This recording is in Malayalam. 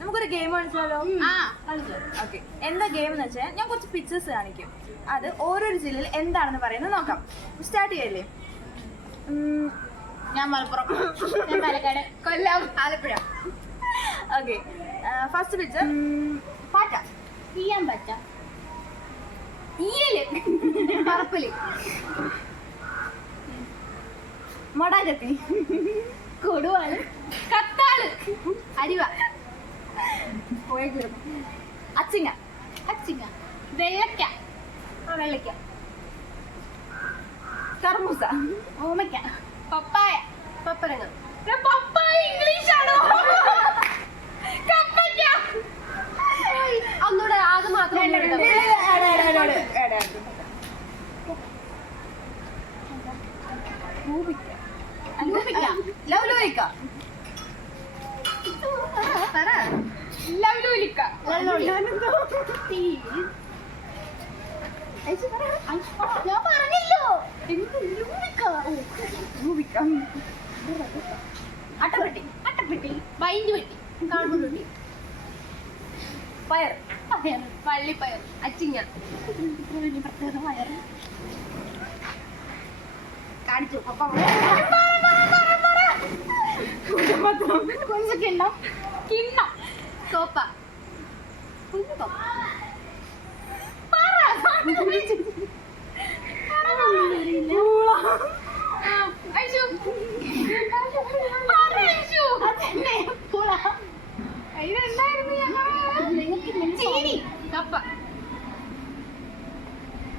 നമുക്കൊരു ഗെയിം കളിച്ചാലോ? ഓക്കെ. എന്താ ഗെയിം എന്ന് വെച്ചാൽ ഞാൻ കുറച്ച് പിക്ചേഴ്സ് കാണിക്കും. അത് ഓരോരു ജില്ലയിൽ എന്താണെന്ന് പറയുന്നത് നോക്കാം. സ്റ്റാർട്ട് ചെയ്യല്ലേ? ഞാൻ മലപ്പുറം, ഞാൻ പാലക്കാട്, കൊല്ലം, ആലപ്പുഴ. ഓക്കെ. ഫസ്റ്റ് പിക്ചർ പാറ്റ. ചെയ്യാൻ പറ്റ ഈയല്, പറപ്പല്, മൊടാകത്തി, കൊടുവാള്, കത്താള്, അരിവ, അച്ചിങ്ങ, അച്ചിങ്ങ, വെള്ളക്ക, വെള്ളക്ക, കർമൂസ, ഓമയ്ക്ക, പപ്പായ, പപ്പരങ്ങ. പപ്പായ ഇംഗ്ലീഷ് ആണോ? കപ്പയ്ക്ക. ഒന്നുകൂടെ അത് മാത്രം. ലവ്ലോലിക്ക, ലവ്ലോലിക്ക, ഞാൻ പറഞ്ഞല്ലോ. അട്ടപ്പെട്ടി, അട്ടപ്പെട്ടി, ബൈൻഡ് പെട്ടി, കാൺപുട്ടി, പയർ, പയർ, വള്ളിപ്പയർ, അച്ചിങ്ങ, പയർ കാണിച്ചു. കിണ്ണം, കിണ്ണം, കോപ്പ, കുഞ്ഞു കോപ്പ,